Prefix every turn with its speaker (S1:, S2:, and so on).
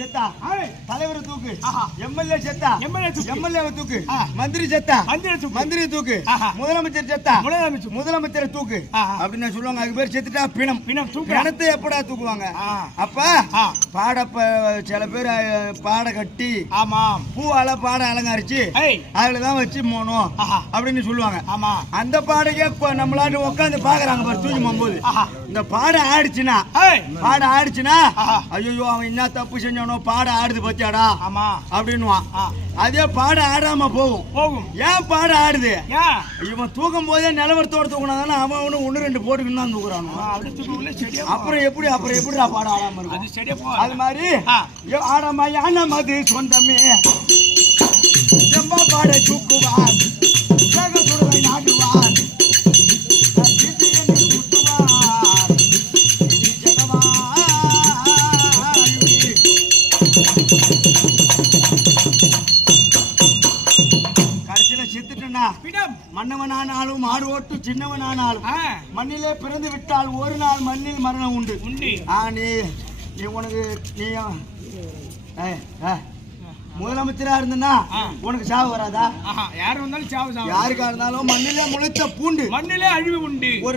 S1: செத்தா தலைவர் தூக்கு. எம்எல்ஏ செத்தா. எம்எல்ஏ தூக்கு. மந்திரி செத்தா
S2: மந்திரி தூக்கு.
S1: முதலமைச்சர் செத்தா
S2: முதலமைச்சர்.
S1: முதலமைச்சர் தூக்கு. அப்படின்னு சொல்லுவாங்க அதுக்கு பேர் செத்துட்டா பிணம்
S2: பிணம் தூக்கு.
S1: பிணத்தை எப்படா தூக்குவாங்க. அப்ப. பாட சில பேர் பாட கட்டி
S2: ஆமாம்
S1: பூவால பாட அலங்கரிச்சு
S2: ஏய்,
S1: அதுல தான் வச்சு
S2: ஆஹா.
S1: அப்படின்னு சொல்லுவாங்க.
S2: ஆமா.
S1: அந்த பாடையே கொ- நம்மளாட்டு உட்காந்து பாக்குறாங்க பாரு தூக்கி போகும்போது. இந்த பாடம் ஆடிச்சுன்னா
S2: ஏய்,
S1: பாட ஆடிச்சுன்னா
S2: ஆஹா.
S1: ஐயோ அவன் என்ன தப்பு செஞ்சானோ பாட ஆடுது பத்தியாடா?
S2: ஆமா.
S1: அப்படின்னுவான். அதே பாட ஆடாம போகும்.
S2: போகும்.
S1: ஏன் பாட ஆடுது? இவன் தூக்கும் போதே நிலவரத்தோட தூக்கினாதானே அவன் அவனு ஒண்ணு ரெண்டு போட்டுக்கின்னு தான் தூக்குறான். அப்புறம் எப்படி அப்புறம் எப்படிடா பாட ஆடாம இருக்கும்?
S2: அது
S1: மாதிரி
S2: ஆ.
S1: ஏ, ஆடாம யானை மது சொந்தமே. செம்பா பாட தூக்குவார். சுடுவை நாடுவார். மன்னவனானாலும் மாடு ஓட்டு சின்னவனானாலும் மண்ணிலே பிறந்து விட்டால் ஒரு நாள் மண்ணில் மரணம் உண்டு.
S2: உண்டு.
S1: ஆ நீ உனக்கு நீ ஏய், ஏ, முதலமைச்சரா இருந்தனா
S2: ஆ.
S1: உனக்கு சாவு வராதா?
S2: யார் வந்தாலும் சாவு சாவு.
S1: யாருக்கா இருந்தாலும் மண்ணிலே முளைத்த பூண்டு.
S2: மண்ணிலே அழிவு உண்டு.
S1: ஒரு